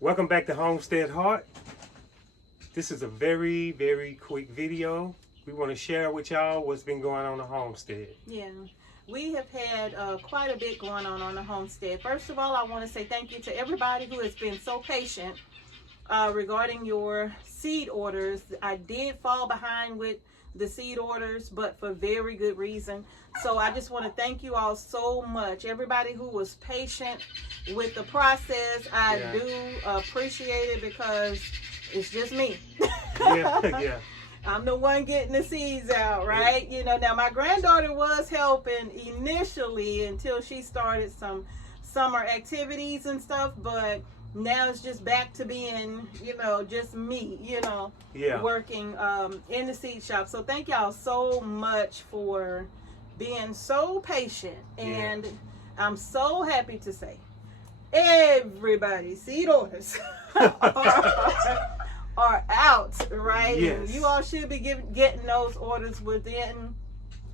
Welcome back to Homestead Heart. This is a very, very quick video. We want to share with y'all what's been going on the homestead. Yeah, we have had quite a bit going on the homestead. First of all, I want to say thank you to everybody who has been so patient regarding your seed orders. I did fall behind with the seed orders, but for very good reason. So I just want to thank you all so much. Everybody who was patient with the process, I do appreciate it because it's just me. Yeah. I'm the one getting the seeds out, right? You know, now my granddaughter was helping initially until she started some summer activities and stuff, but now it's just back to being, you know, just me, working in the seed shop. So thank y'all so much for being so patient. And I'm so happy to say everybody's seed orders are out, right? Yes. And you all should be getting those orders within,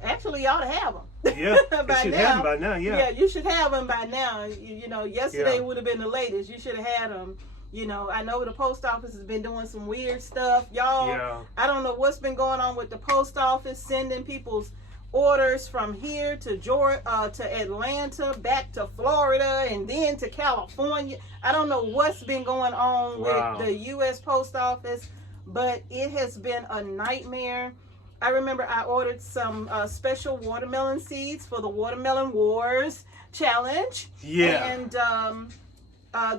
actually you ought to have them. Yeah, you should have them by now, Yeah, you should have them by now. You know, yesterday would have been the latest. You should have had them. You know, I know the post office has been doing some weird stuff. Y'all, I don't know what's been going on with the post office, sending people's orders from here to Georgia, to Atlanta, back to Florida, and then to California. I don't know what's been going on with the U.S. Post Office, but it has been a nightmare. I remember I ordered some special watermelon seeds for the Watermelon Wars Challenge. Yeah. And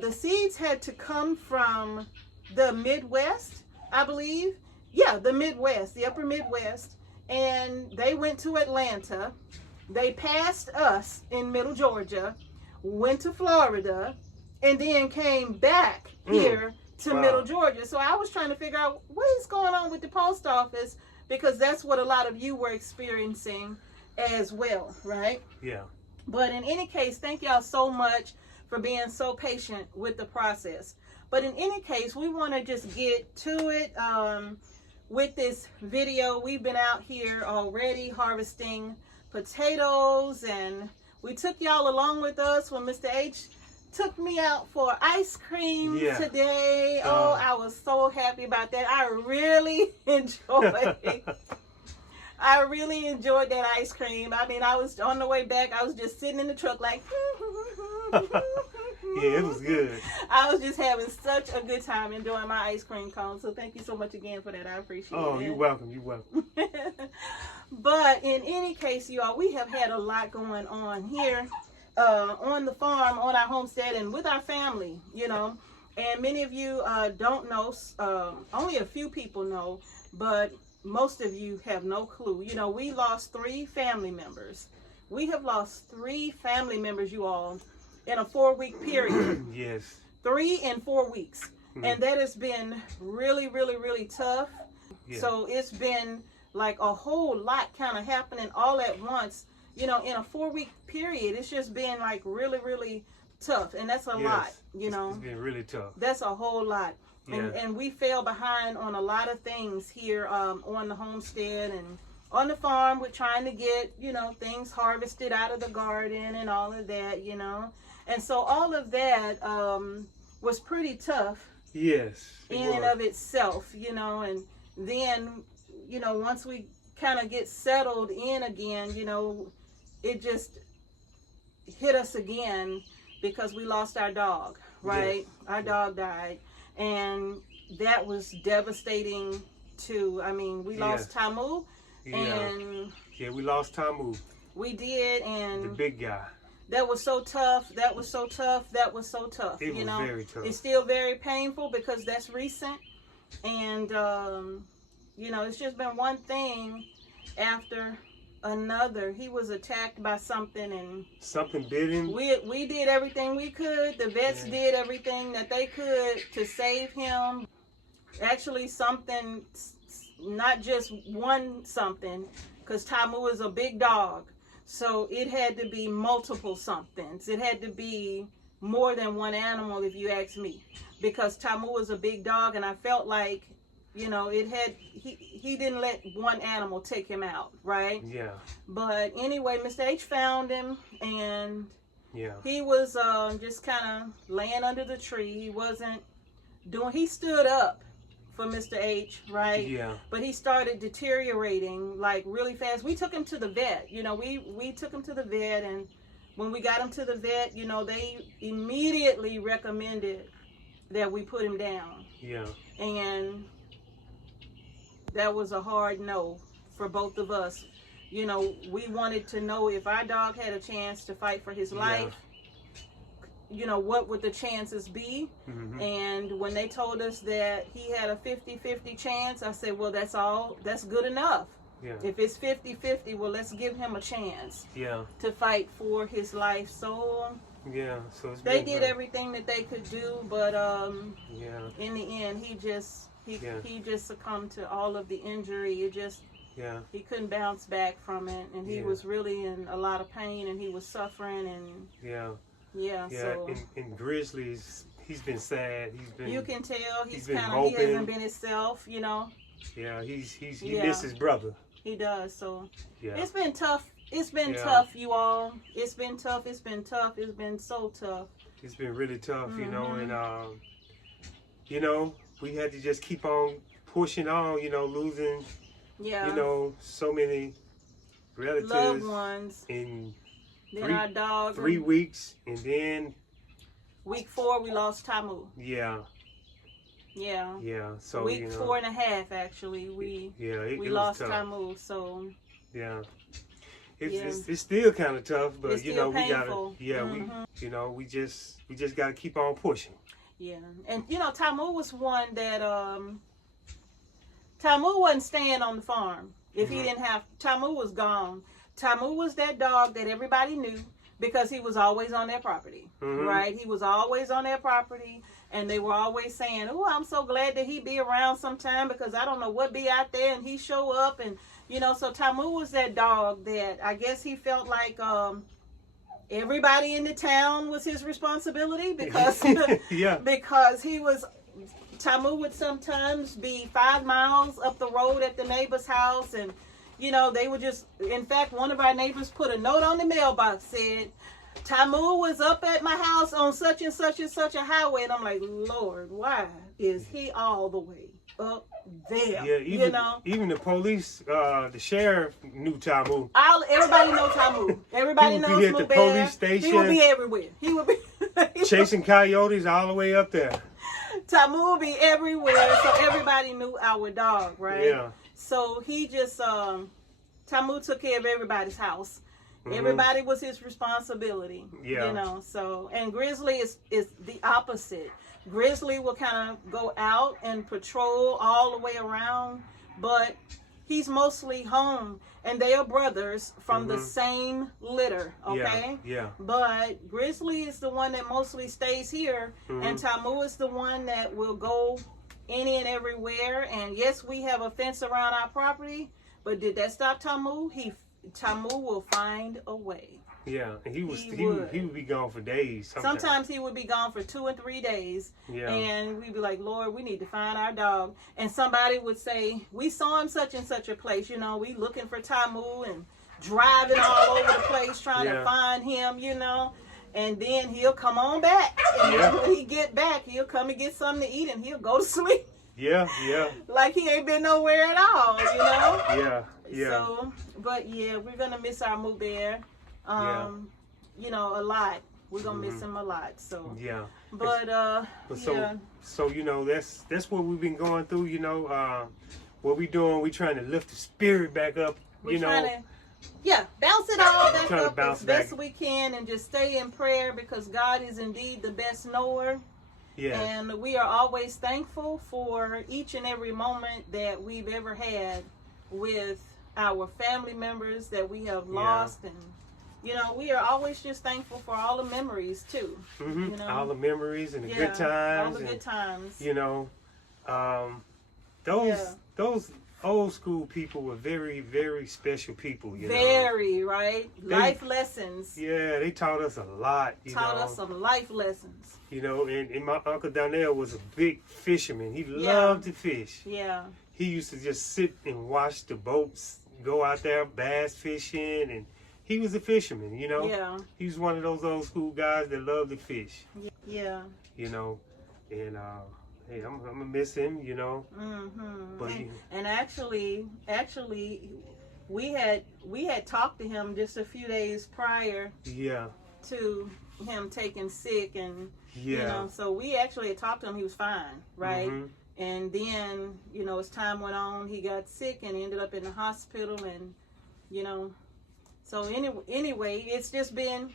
the seeds had to come from the Midwest, I believe. Yeah, the Midwest, the upper Midwest. And they went to Atlanta. They passed us in Middle Georgia, went to Florida, and then came back here to Middle Georgia. So I was trying to figure out what is going on with the post office, because that's what a lot of you were experiencing as well, right? Yeah. But in any case, thank y'all so much for being so patient with the process. But in any case, we want to just get to it. With this video, we've been out here already harvesting potatoes, and we took y'all along with us when Mr. H took me out for ice cream today. Oh, I was so happy about that. I really enjoyed it. I really enjoyed that ice cream. I mean, I was on the way back, I was just sitting in the truck like yeah, it was good. I was just having such a good time enjoying my ice cream cone. So thank you so much again for that. I appreciate it. Oh, you're welcome. You're welcome. But in any case, you all, we have had a lot going on here on the farm, on our homestead, and with our family, you know. And many of you don't know, only a few people know, but most of you have no clue. You know, we lost 3 family members. We have lost 3 family members, you all, in a 4-week period. Yes. 3 in 4 weeks. And that has been really, really, really tough. Yeah. So it's been like a whole lot kind of happening all at once. You know, in a 4-week period, it's just been like really, really tough. And that's a lot, you know. It's been really tough. That's a whole lot. Yeah. And we fell behind on a lot of things here on the homestead and on the farm. We're trying to get, you know, things harvested out of the garden and all of that, you know. And so all of that was pretty tough. Yes. In and of itself, you know. And then, you know, once we kind of get settled in again, you know, it just hit us again because we lost our dog, right? Yes. Our dog died. And that was devastating too. I mean, we lost Tamu. And yeah, we lost Tamu. We did. And the big guy. That was so tough. That was so tough. That was so tough. It was very tough. It's still very painful because that's recent. And, you know, it's just been one thing after another. He was attacked by something, and something bit him. We did everything we could. The vets did everything that they could to save him. Actually, something, not just one something, because Tamu is a big dog. So it had to be multiple somethings. It had to be more than one animal, if you ask me, because Tamu was a big dog, and I felt like, you know, he didn't let one animal take him out, right? Yeah. But anyway, Mr. H found him, and Yeah. He was just kind of laying under the tree. He wasn't he stood up for Mr. H, right? Yeah. But he started deteriorating like really fast. We took him to the vet. You know, we took him to the vet, and when we got him to the vet, you know, they immediately recommended that we put him down. Yeah. And that was a hard no for both of us. You know, we wanted to know if our dog had a chance to fight for his life, you know, what would the chances be? Mm-hmm. And when they told us that he had a 50-50 chance, I said, well, that's good enough. Yeah. If it's 50-50, well, let's give him a chance to fight for his life. So so they did everything that they could do, but in the end, he just succumbed to all of the injury. He couldn't bounce back from it, and he was really in a lot of pain, and he was suffering, and so and Grizzly's, he's been sad. You can tell he moping. hasn't been himself, you know. Yeah, he missed his brother. He does. So it's been tough. It's been tough, you all. It's been tough. It's been tough. It's been so tough. It's been really tough, you know, and you know, we had to just keep on pushing on, you know, losing, you know, so many relatives, loved ones, in then our dog. 3 weeks, and then week 4 we lost Tamu. Yeah. So week 4.5 actually we lost Tamu. So it's still kind of tough, but it's you know painful. we gotta we just gotta keep on pushing. Yeah, and you know Tamu was one that Tamu wasn't staying on the farm. If he didn't have, Tamu was gone. Tamu was that dog that everybody knew because he was always on their property, right? He was always on their property, and they were always saying, "Oh, I'm so glad that he be around sometime because I don't know what be out there," and he show up, and you know. So Tamu was that dog that I guess he felt like everybody in the town was his responsibility because because he was. Tamu would sometimes be 5 miles up the road at the neighbor's house, and you know they would just. In fact, one of our neighbors put a note on the mailbox said, "Tamu was up at my house on such and such and such a highway," and I'm like, Lord, why is he all the way up there? Yeah, even the police, the sheriff knew Tamu. Everybody knows Tamu. Everybody knows He would be at the police station. He would be everywhere. He would be chasing coyotes all the way up there. Tamu would be everywhere, so everybody knew our dog, right? Yeah. So he just, Tamu took care of everybody's house. Everybody was his responsibility. You know, so, and Grizzly is the opposite. Grizzly will kind of go out and patrol all the way around, but he's mostly home, and they are brothers from the same litter, okay? Yeah. But Grizzly is the one that mostly stays here, and Tamu is the one that will go any and everywhere. And yes, we have a fence around our property, but did that stop Tamu? Tamu will find a way. Yeah, and he would be gone for days. Sometimes he would be gone for 2 and 3 days. Yeah. And we'd be like, Lord, we need to find our dog. And somebody would say, we saw him such and such a place. You know, we looking for Tamu and driving all over the place trying to find him, you know. And then he'll come on back. And when he get back, he'll come and get something to eat and he'll go to sleep. Yeah. Like he ain't been nowhere at all, you know. Yeah. So, but yeah, we're going to miss our Moo Bear. You know, a lot. We're gonna miss him a lot. So so you know that's what we've been going through. You know, what we doing? We trying to lift the spirit back up. Bounce it all back up as best we can, and just stay in prayer because God is indeed the best knower. Yeah. And we are always thankful for each and every moment that we've ever had with our family members that we have lost and. You know, we are always just thankful for all the memories, too. You know? All the memories and the good times. All the good times. You know, those old school people were very, very special people, you know. Very, right? Life lessons. Yeah, they taught us a lot, Taught us some life lessons. You know, and my Uncle Donnell was a big fisherman. He loved to fish. Yeah. He used to just sit and watch the boats go out there bass fishing, and he was a fisherman, you know. Yeah. He was one of those old school guys that loved to fish. Yeah. You know, and hey, I'm gonna miss him, you know. Mm-hmm. But and actually, we had talked to him just a few days prior. Yeah. To him taking sick, and yeah. You know, so we actually had talked to him. He was fine, right? Mm-hmm. And then, you know, as time went on, he got sick and ended up in the hospital, and you know, so anyway, it's just been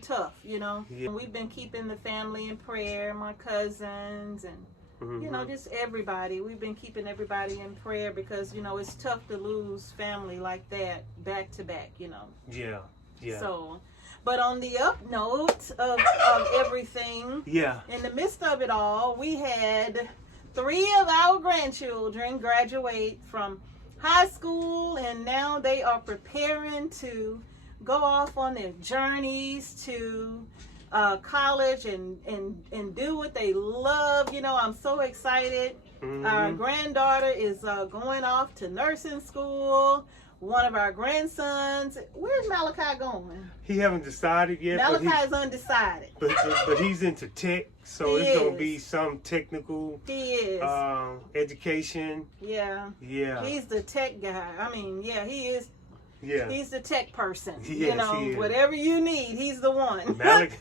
tough, you know. Yeah. We've been keeping the family in prayer, my cousins, and mm-hmm. you know, just everybody. We've been keeping everybody in prayer because, you know, it's tough to lose family like that back to back, you know. Yeah. Yeah. So, but on the up note of everything, yeah, in the midst of it all, we had 3 of our grandchildren graduate from high school, and now they are preparing to go off on their journeys to college and do what they love. You know, I'm so excited. Mm-hmm. Our granddaughter is going off to nursing school. One of our grandsons, where's Malachi going? He haven't decided yet. Malachi's undecided. But he's into tech, so it's going to be some technical education. Yeah. Yeah. He's the tech guy. I mean, yeah, he is. Yeah. He's the tech person. Yes, you know, whatever you need, he's the one. Malachi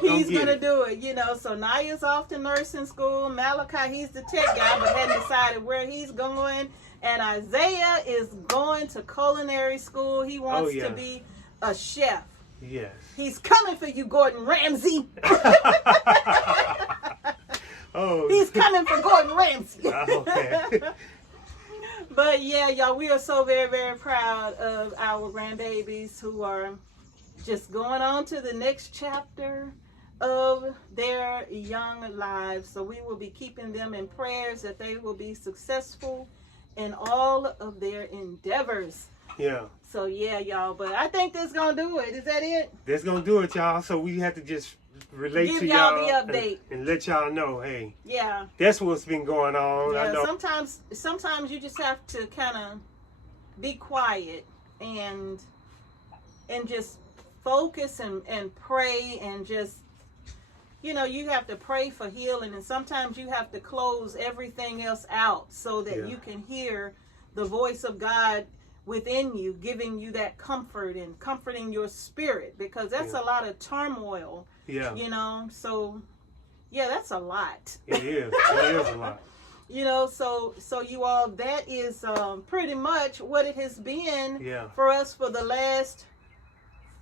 he's gonna do it, you know. So Naya's off to nursing school. Malachi, he's the tech guy, but hadn't decided where he's going. And Isaiah is going to culinary school. He wants to be a chef. Yes. He's coming for you, Gordon Ramsay. Oh. He's coming for Gordon Ramsay. Okay. But yeah, y'all, we are so very, very proud of our grandbabies who are just going on to the next chapter of their young lives. So we will be keeping them in prayers that they will be successful in all of their endeavors. Yeah. So yeah, y'all, but I think that's gonna do it. Is that it? That's gonna do it, y'all. So we have to just relate Give to y'all the update and let y'all know, hey, yeah, that's what's been going on. Yeah, I know. sometimes you just have to kind of be quiet and just focus and pray, and just, you know, you have to pray for healing, and sometimes you have to close everything else out so that you can hear the voice of God within you, giving you that comfort and comforting your spirit, because that's a lot of turmoil. Yeah. You know, so yeah, that's a lot. It is. It is a lot. You know, so you all, that is pretty much what it has been for us for the last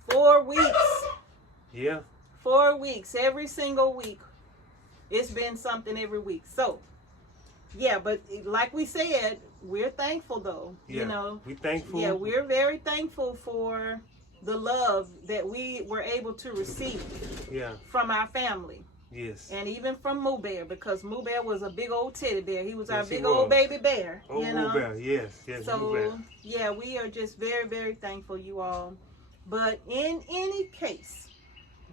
4 weeks. Yeah. 4 weeks, every single week. It's been something every week. So, yeah, but like we said, we're thankful though. Yeah, you know, we're thankful. Yeah, we're very thankful for the love that we were able to receive from our family. Yes. And even from Moo Bear, because Moo Bear was a big old teddy bear. He was our big old baby bear. Oh, you know? Moo Bear, yes. So, Moo Bear. yeah, we are just very, very thankful, you all. But in any case,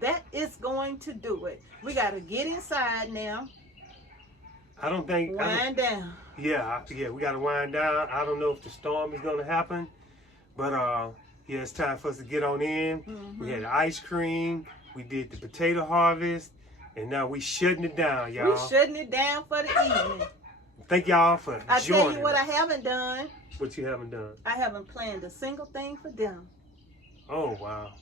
that is going to do it. We got to get inside now. Wind down. Yeah, we got to wind down. I don't know if the storm is going to happen, but yeah, it's time for us to get on in. Mm-hmm. We had ice cream. We did the potato harvest, and now we shutting it down, y'all. We shutting it down for the evening. Thank y'all for joining. I tell you what I haven't done. What you haven't done? I haven't planned a single thing for them. Oh, wow.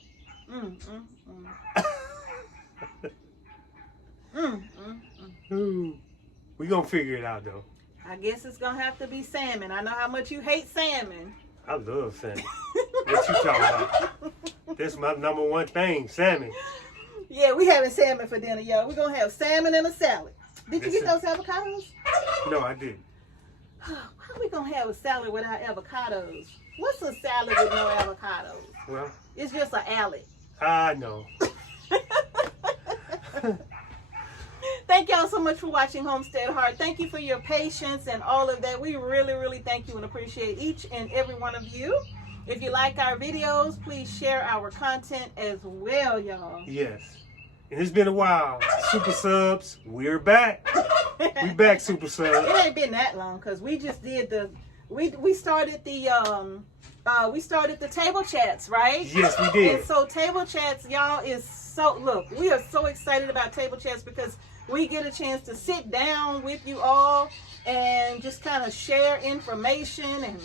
We gonna figure it out though. I guess it's gonna have to be salmon. I know how much you hate salmon. I love salmon. What you talking about? That's my number one thing, salmon. Yeah, we having salmon for dinner, y'all. We're gonna have salmon and a salad. Did you get those avocados? No, I didn't. How are we gonna have a salad without avocados? What's a salad with no avocados? Well, it's just an salad. I know. Thank y'all so much for watching Homestead Heart. Thank you for your patience and all of that. We really, really thank you and appreciate each and every one of you. If you like our videos, please share our content as well, y'all. Yes. And it's been a while. Super Subs, we're back. We back, Super Subs. It ain't been that long, because we just did the we started the table chats, right? Yes, we did. And so table chats, y'all, is so, look, we are so excited about table chats because we get a chance to sit down with you all and just kind of share information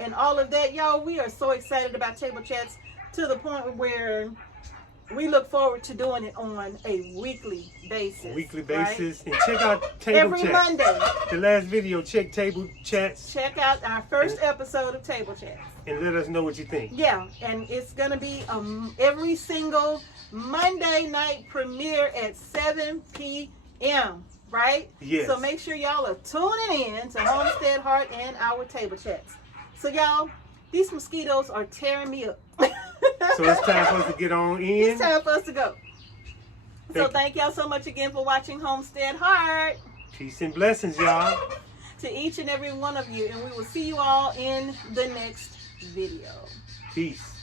and all of that. Y'all, we are so excited about Table Chats to the point where we look forward to doing it on a weekly basis. Right? And check out Table every Chats. Monday. The last video, check Table Chats. Check out our first episode of Table Chats. And let us know what you think. Yeah, and it's going to be every single Monday night premiere at 7 p.m., right? Yes. So make sure y'all are tuning in to Homestead Heart and our Table Chats. So y'all, these mosquitoes are tearing me up. So it's time for us to get on in. It's time for us to go. Thank y'all so much again for watching Homestead Heart. Peace and blessings, y'all. To each and every one of you. And we will see you all in the next video. Peace.